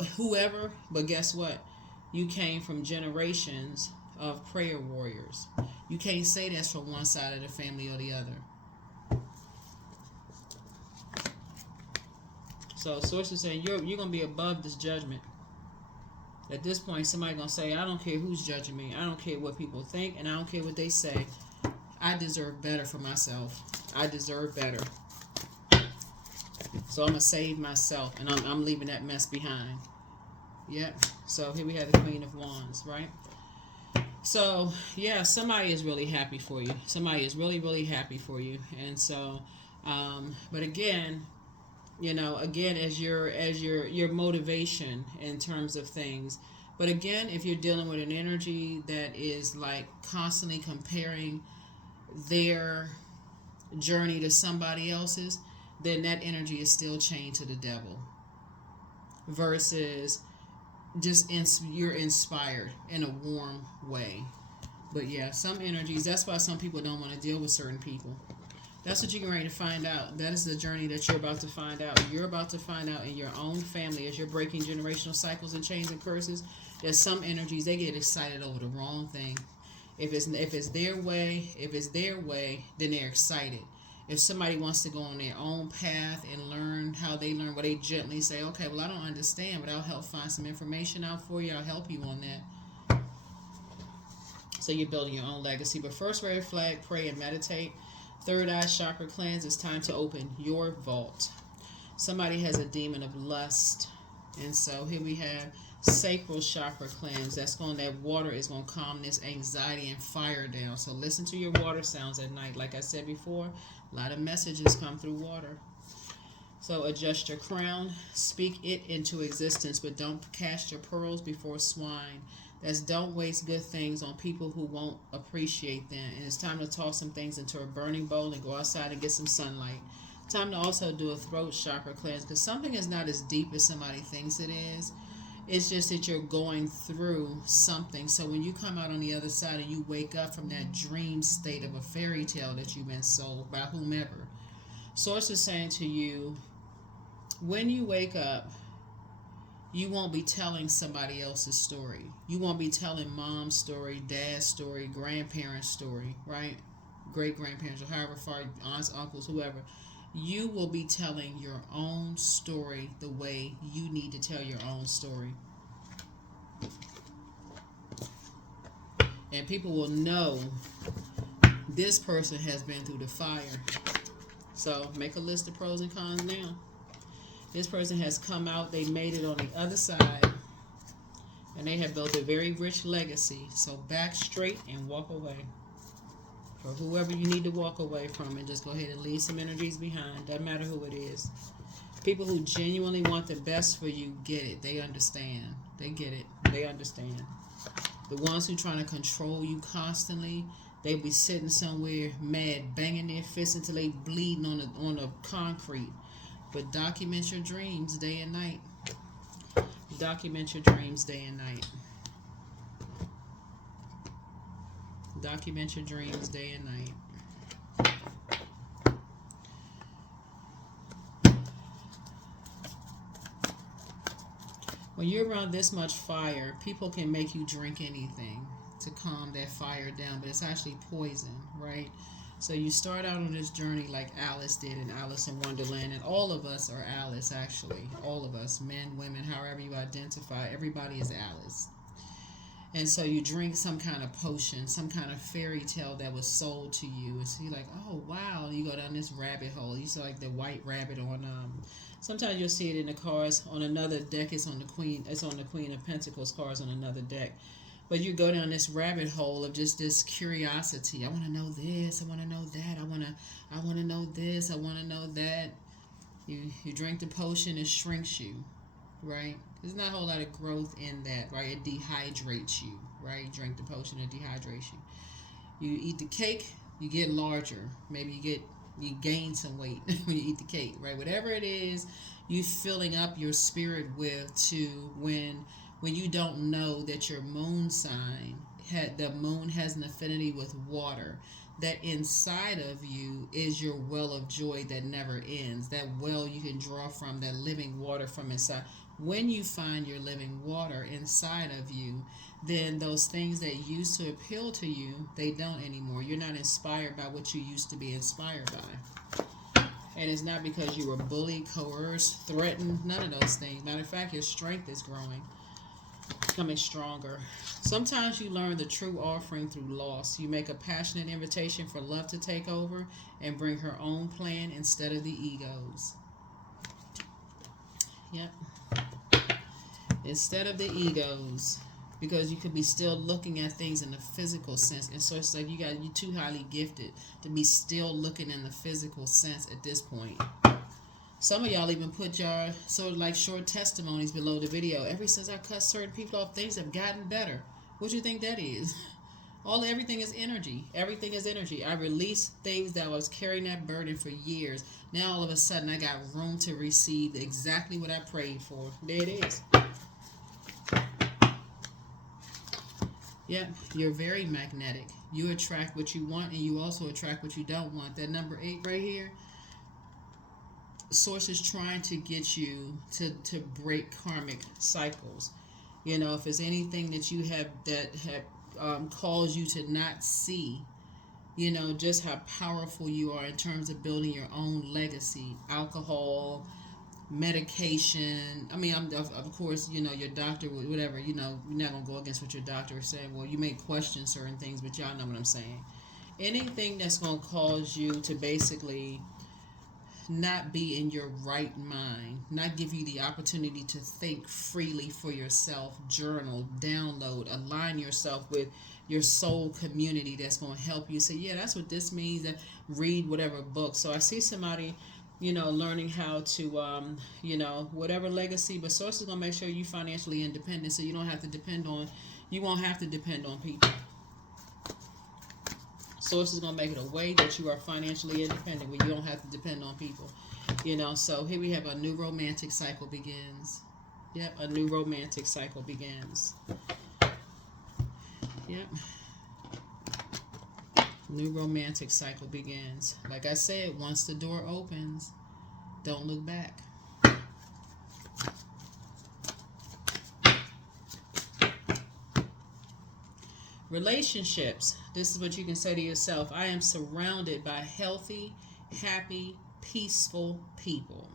whoever. But guess what? You came from generations of prayer warriors. You can't say that's from one side of the family or the other. So source is saying you're gonna be above this judgment. At this point, somebody gonna say, I don't care who's judging me. I don't care what people think, and I don't care what they say. I deserve better for myself. I deserve better. So I'm gonna save myself, and I'm leaving that mess behind. Yep. So here we have the Queen of Wands, right? So yeah, somebody is really happy for you. Somebody is really, really happy for you, and so, but again. As your motivation in terms of things. But again, if you're dealing with an energy that is like constantly comparing their journey to somebody else's, then that energy is still chained to the devil. Versus just you're inspired in a warm way. But yeah, some energies, that's why some people don't want to deal with certain people. That's what you're getting ready to find out. That is the journey that you're about to find out. You're about to find out in your own family as you're breaking generational cycles and chains and curses. There's some energies, they get excited over the wrong thing. If it's their way, then they're excited. If somebody wants to go on their own path and learn how they learn, they gently say, okay, well, I don't understand, but I'll help find some information out for you. I'll help you on that. So you're building your own legacy. But first, red flag, pray and meditate. Third eye chakra cleanse. It's time to open your vault. Somebody has a demon of lust. And so here we have sacral chakra cleanse. That water is going to calm this anxiety and fire down. So listen to your water sounds at night. Like I said before, a lot of messages come through water. So adjust your crown. Speak it into existence, but don't cast your pearls before swine. That's don't waste good things on people who won't appreciate them. And it's time to toss some things into a burning bowl and go outside and get some sunlight. Time to also do a throat chakra cleanse, because something is not as deep as somebody thinks it is. It's just that you're going through something. So when you come out on the other side and you wake up from that dream state of a fairy tale that you've been sold by whomever, Source is saying to you, when you wake up, you won't be telling somebody else's story. You won't be telling mom's story, dad's story, grandparents' story, right? Great-grandparents, or however far, aunts, uncles, whoever. You will be telling your own story the way you need to tell your own story. And people will know this person has been through the fire. So make a list of pros and cons now. This person has come out, they made it on the other side, and they have built a very rich legacy. So back straight and walk away. For whoever you need to walk away from, and just go ahead and leave some energies behind. Doesn't matter who it is. People who genuinely want the best for you get it. They understand. They get it. They understand. The ones who trying to control you constantly, they be sitting somewhere mad, banging their fists until they bleeding on the concrete. But document your dreams day and night. Document your dreams day and night. Document your dreams day and night. When you're around this much fire, people can make you drink anything to calm that fire down, but it's actually poison, right? So you start out on this journey like Alice did in Alice in Wonderland, and all of us are Alice, actually. All of us, men, women, however you identify, everybody is Alice. And so you drink some kind of potion, some kind of fairy tale that was sold to you. And so you're like, oh, wow. And you go down this rabbit hole. You see like the white rabbit on, sometimes you'll see it in the cards. On another deck, it's on the Queen of Pentacles cards on another deck. But you go down this rabbit hole of just this curiosity. I want to know this. I want to know that. I want to know this. I want to know that. You drink the potion, it shrinks you, right? There's not a whole lot of growth in that, right? It dehydrates you, right? You drink the potion, it dehydrates you. You eat the cake, you get larger. Maybe you get You gain some weight when you eat the cake, right? Whatever it is, you filling up your spirit with to when you don't know that your moon sign the moon has an affinity with water, that inside of you is your well of joy that never ends, that well you can draw from, that living water from inside. When you find your living water inside of you, then those things that used to appeal to you, they don't anymore. You're not inspired by what you used to be inspired by. And it's not because you were bullied, coerced, threatened, none of those things. Matter of fact, your strength is growing, becoming stronger. Sometimes you learn the true offering through loss. You make a passionate invitation for love to take over and bring her own plan instead of the ego's. Yep. Instead of the egos. Because you could be still looking at things in the physical sense. And so it's like you're too highly gifted to be still looking in the physical sense at this point. Some of y'all even put your sort of like short testimonies below the video. Ever since I cut certain people off, things have gotten better. What do you think that is? Everything is energy. Everything is energy. I released things that was carrying that burden for years. Now all of a sudden I got room to receive exactly what I prayed for. There it is. Yep, you're very magnetic. You attract what you want and you also attract what you don't want. That number 8 right here, Source is trying to get you to break karmic cycles. You know, if there's anything that you have that have caused you to not see, you know, just how powerful you are in terms of building your own legacy. Alcohol, medication. I mean, of course, you know, your doctor, whatever, you know, you're not going to go against what your doctor is saying. Well, you may question certain things, but y'all know what I'm saying. Anything that's going to cause you to basically not be in your right mind, not give you the opportunity to think freely for yourself, journal, download, align yourself with your soul community that's going to help you say, yeah, that's what this means, that read whatever book. So I see somebody, you know, learning how to, you know, whatever legacy, but Source is going to make sure you're financially independent so you won't have to depend on people. Source is going to make it a way that you are financially independent where you don't have to depend on people. You know, so here we have a new romantic cycle begins. Yep, a new romantic cycle begins. Yep. New romantic cycle begins. Like I said, once the door opens, don't look back. Relationships. This is what you can say to yourself. I am surrounded by healthy, happy, peaceful people.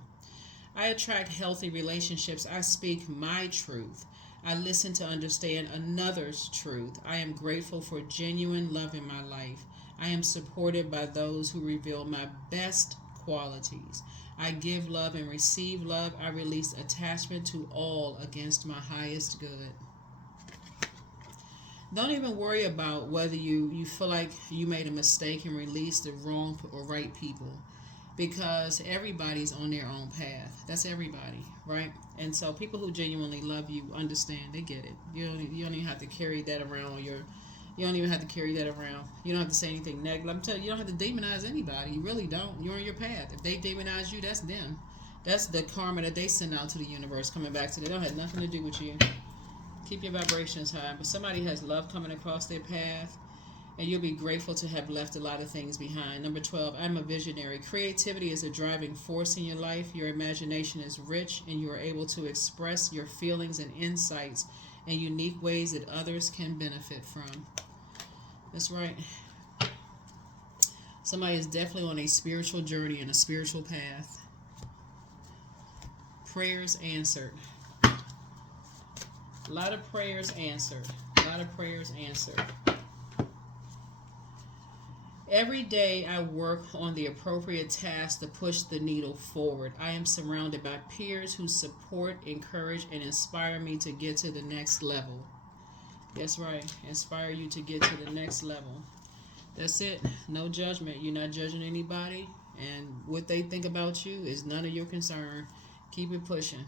I attract healthy relationships. I speak my truth. I listen to understand another's truth. I am grateful for genuine love in my life. I am supported by those who reveal my best qualities. I give love and receive love. I release attachment to all against my highest good. Don't even worry about whether you feel like you made a mistake and released the wrong or right people, because everybody's on their own path. That's everybody, right? And so people who genuinely love you understand. They get it. You don't even have to carry that around on your. You don't even have to carry that around. You don't have to say anything negative. I'm telling you, you don't have to demonize anybody. You really don't. You're on your path. If they demonize you, that's them. That's the karma that they send out to the universe coming back to them. It don't have nothing to do with you. Keep your vibrations high. But somebody has love coming across their path, and you'll be grateful to have left a lot of things behind. Number 12, I'm a visionary. Creativity is a driving force in your life. Your imagination is rich, and you are able to express your feelings and insights in unique ways that others can benefit from. That's right. Somebody is definitely on a spiritual journey and a spiritual path. Prayers answered. A lot of prayers answered. A lot of prayers answered. Every day I work on the appropriate task to push the needle forward. I am surrounded by peers who support, encourage, and inspire me to get to the next level. That's right. Inspire you to get to the next level. That's it. No judgment. You're not judging anybody. And what they think about you is none of your concern. Keep it pushing.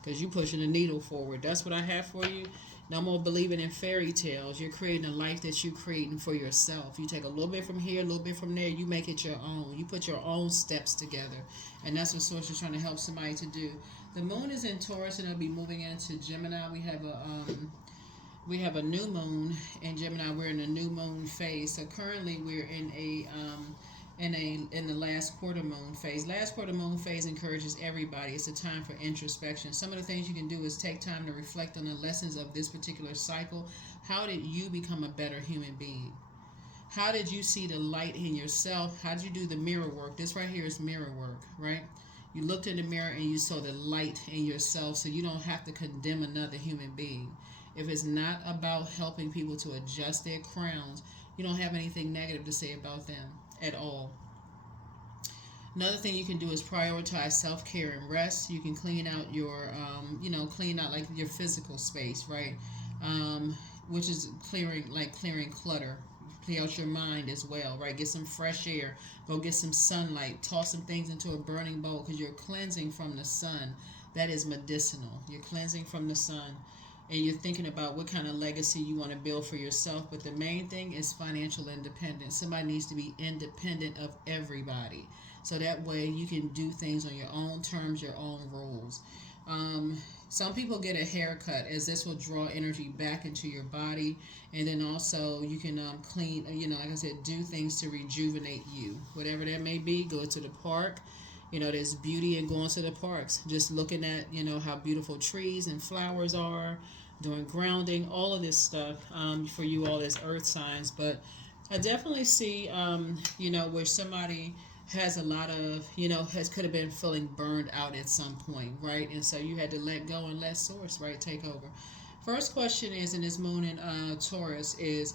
Because you're pushing the needle forward. That's what I have for you. No more believing in fairy tales. You're creating a life that you're creating for yourself. You take a little bit from here, a little bit from there. You make it your own. You put your own steps together. And that's what Source is trying to help somebody to do. The moon is in Taurus and it'll be moving into Gemini. We have a new moon in Gemini. We're in a new moon phase. So currently we're in the last quarter moon phase. Last quarter moon phase encourages everybody. It's a time for introspection. Some of the things you can do is take time to reflect on the lessons of this particular cycle. How did you become a better human being? How did you see the light in yourself? How did you do the mirror work? This right here is mirror work, right? You looked in the mirror and you saw the light in yourself, so you don't have to condemn another human being. If it's not about helping people to adjust their crowns, you don't have anything negative to say about them at all. Another thing you can do is prioritize self-care and rest. You can clean out your, clean out like your physical space, right? Which is clearing clutter. Clear out your mind as well, right? Get some fresh air. Go get some sunlight. Toss some things into a burning bowl because you're cleansing from the sun. That is medicinal. You're cleansing from the sun. And you're thinking about what kind of legacy you want to build for yourself. But the main thing is financial independence. Somebody needs to be independent of everybody. So that way you can do things on your own terms, your own rules. Some people get a haircut, as this will draw energy back into your body. And then also you can clean, like I said, do things to rejuvenate you. Whatever that may be, go to the park. There's beauty in going to the parks. Just looking at, how beautiful trees and flowers are, doing grounding, all of this stuff for you all as earth signs. But I definitely see, where somebody has a lot of, could have been feeling burned out at some point, right? And so you had to let go and let Source, right, take over. First question is, in this moon in Taurus, is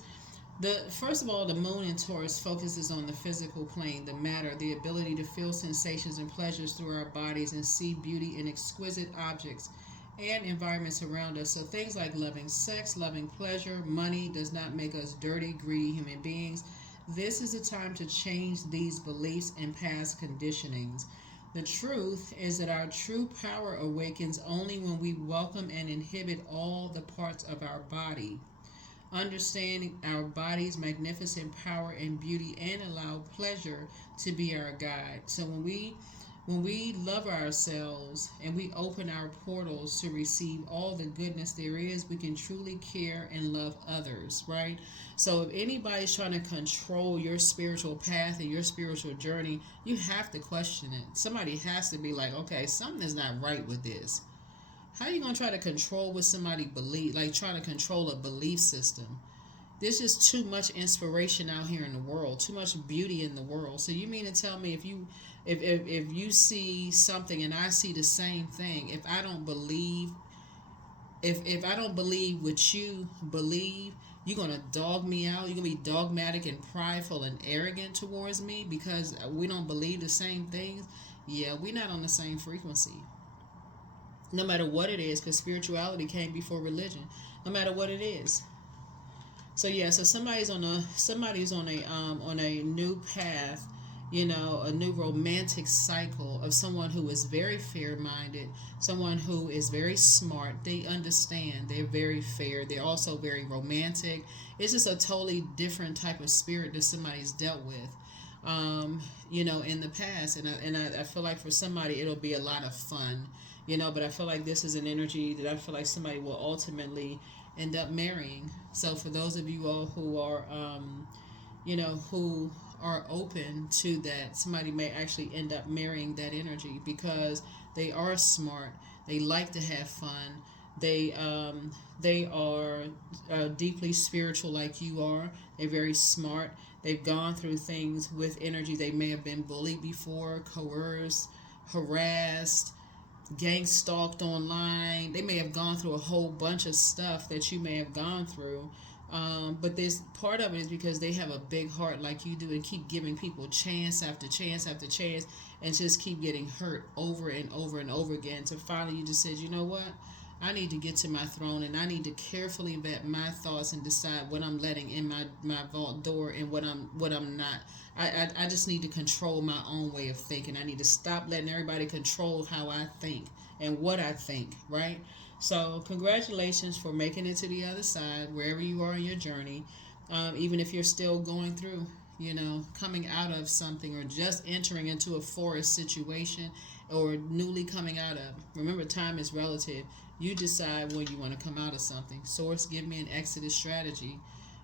first of all, the moon in Taurus focuses on the physical plane, the matter, the ability to feel sensations and pleasures through our bodies and see beauty in exquisite objects and environments around us. So things like loving sex, loving pleasure, money does not make us dirty, greedy human beings. This is a time to change these beliefs and past conditionings. The truth is that our true power awakens only when we welcome and inhibit all the parts of our body, understanding our body's magnificent power and beauty, and allow pleasure to be our guide. So when we love ourselves and we open our portals to receive all the goodness there is, we can truly care and love others, right? So if anybody's trying to control your spiritual path and your spiritual journey, you have to question it. Somebody has to be like, okay, something is not right with this. How are you going to try to control what somebody believes, like trying to control a belief system? There's just too much inspiration out here in the world, too much beauty in the world. So you mean to tell me if you see something and I see the same thing, if I don't believe what you believe, you're going to dog me out? You're going to be dogmatic and prideful and arrogant towards me because we don't believe the same things? Yeah, we're not on the same frequency. No matter what it is, because spirituality came before religion. No matter what it is. So yeah, so somebody's on a new path, a new romantic cycle of someone who is very fair-minded, someone who is very smart. They understand. They're very fair. They're also very romantic. It's just a totally different type of spirit that somebody's dealt with, in the past. And I feel like for somebody it'll be a lot of fun, but I feel like this is an energy that I feel like somebody will ultimately end up marrying. So for those of you all who are, who are open to that, somebody may actually end up marrying that energy because they are smart. They like to have fun. They are deeply spiritual like you are. They're very smart. They've gone through things with energy. They may have been bullied before, coerced, harassed, gang stalked online. They may have gone through a whole bunch of stuff that you may have gone through. But this part of it is because they have a big heart like you do and keep giving people chance after chance after chance and just keep getting hurt over and over and over again. So finally you just said, you know what? I need to get to my throne and I need to carefully vet my thoughts and decide what I'm letting in my vault door and what I'm not. I just need to control my own way of thinking. I need to stop letting everybody control how I think and what I think, right? So congratulations for making it to the other side, wherever you are in your journey. Even if you're still going through, coming out of something or just entering into a forest situation or newly coming out of. Remember, time is relative. You decide when you want to come out of something. Source, give me an exodus strategy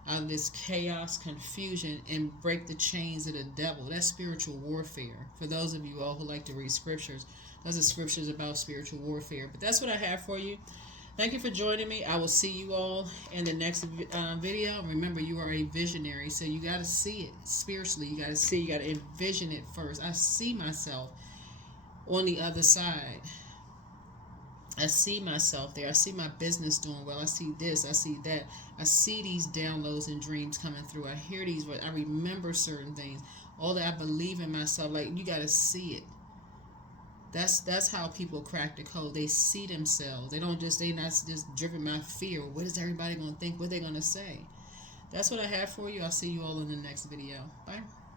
out of this chaos, confusion, and break the chains of the devil. That's spiritual warfare. For those of you all who like to read scriptures, those are scriptures about spiritual warfare. But that's what I have for you. Thank you for joining me. I will see you all in the next video. Remember, you are a visionary, so you got to see it spiritually. You got to envision it first. I see myself on the other side. I see myself there. I see my business doing well. I see this. I see that. I see these downloads and dreams coming through. I hear these words. I remember certain things. All that I believe in myself. Like, you got to see it. That's how people crack the code. They see themselves. They not just driven by fear. What is everybody going to think? What they going to say? That's what I have for you. I'll see you all in the next video. Bye.